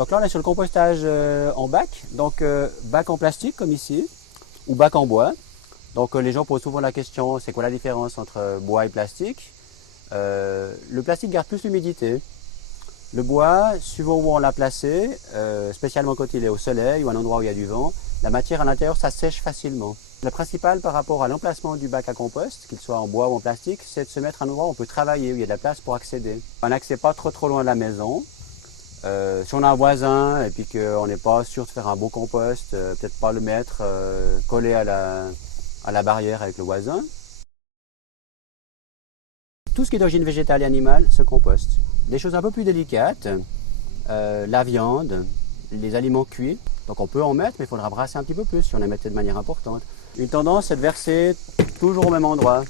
Donc là, on est sur le compostage en bac. Donc bac en plastique comme ici, ou bac en bois. Donc les gens posent souvent la question, c'est quoi la différence entre bois et plastique? Le plastique garde plus l'humidité. Le bois, suivant où on l'a placé, spécialement quand il est au soleil ou à un endroit où il y a du vent, la matière à l'intérieur, ça sèche facilement. Le principal par rapport à l'emplacement du bac à compost, qu'il soit en bois ou en plastique, c'est de se mettre à un endroit où on peut travailler, où il y a de la place pour accéder. Un accès pas trop loin de la maison. Si on a un voisin et puis qu'on n'est pas sûr de faire un beau compost, peut-être pas le mettre collé à la barrière avec le voisin. Tout ce qui est d'origine végétale et animale se composte. Des choses un peu plus délicates, la viande, les aliments cuits. Donc on peut en mettre, mais il faudra brasser un petit peu plus si on les mettait de manière importante. Une tendance, c'est de verser toujours au même endroit.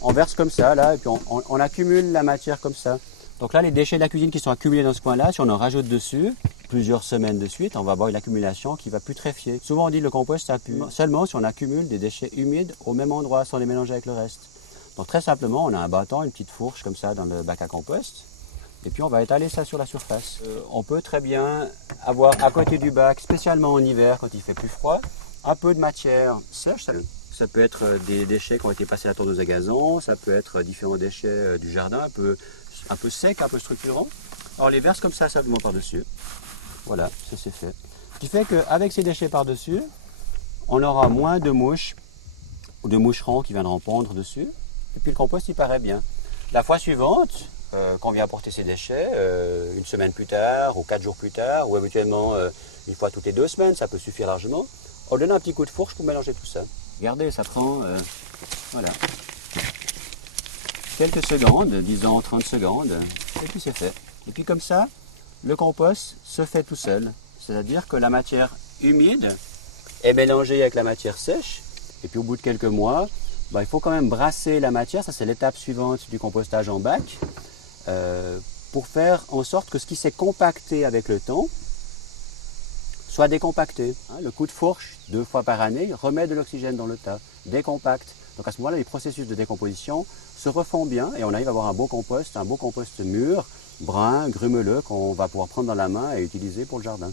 On verse comme ça, là, et puis on accumule la matière comme ça. Donc là, les déchets de la cuisine qui sont accumulés dans ce coin-là, si on en rajoute dessus, plusieurs semaines de suite, on va avoir une accumulation qui va putréfier. Souvent, on dit que le compost ça pue seulement si on accumule des déchets humides au même endroit sans les mélanger avec le reste. Donc très simplement, on a un bâton, une petite fourche comme ça dans le bac à compost. Et puis on va étaler ça sur la surface. On peut très bien avoir à côté du bac, spécialement en hiver quand il fait plus froid, un peu de matière sèche. Ça peut être des déchets qui ont été passés à la tondeuse à gazon, ça peut être différents déchets du jardin, un peu secs, un peu structurants. Alors on les verse comme ça simplement par-dessus. Voilà, ça c'est fait. Ce qui fait qu'avec ces déchets par-dessus, on aura moins de mouches ou de moucherons qui viendront pondre dessus. Et puis le compost il paraît bien. La fois suivante, quand on vient apporter ces déchets, une semaine plus tard ou 4 jours plus tard, ou éventuellement une fois toutes les 2 semaines, ça peut suffire largement, on donne un petit coup de fourche pour mélanger tout ça. Regardez, ça prend voilà, quelques secondes, disons 30 secondes, et puis c'est fait. Et puis comme ça, le compost se fait tout seul. C'est-à-dire que la matière humide est mélangée avec la matière sèche, et puis au bout de quelques mois, il faut quand même brasser la matière, ça c'est l'étape suivante du compostage en bac, pour faire en sorte que ce qui s'est compacté avec le temps soit décompacté. Le coup de fourche, 2 fois par année, remet de l'oxygène dans le tas, décompacte. Donc à ce moment-là, les processus de décomposition se refont bien et on arrive à avoir un beau compost mûr, brun, grumeleux, qu'on va pouvoir prendre dans la main et utiliser pour le jardin.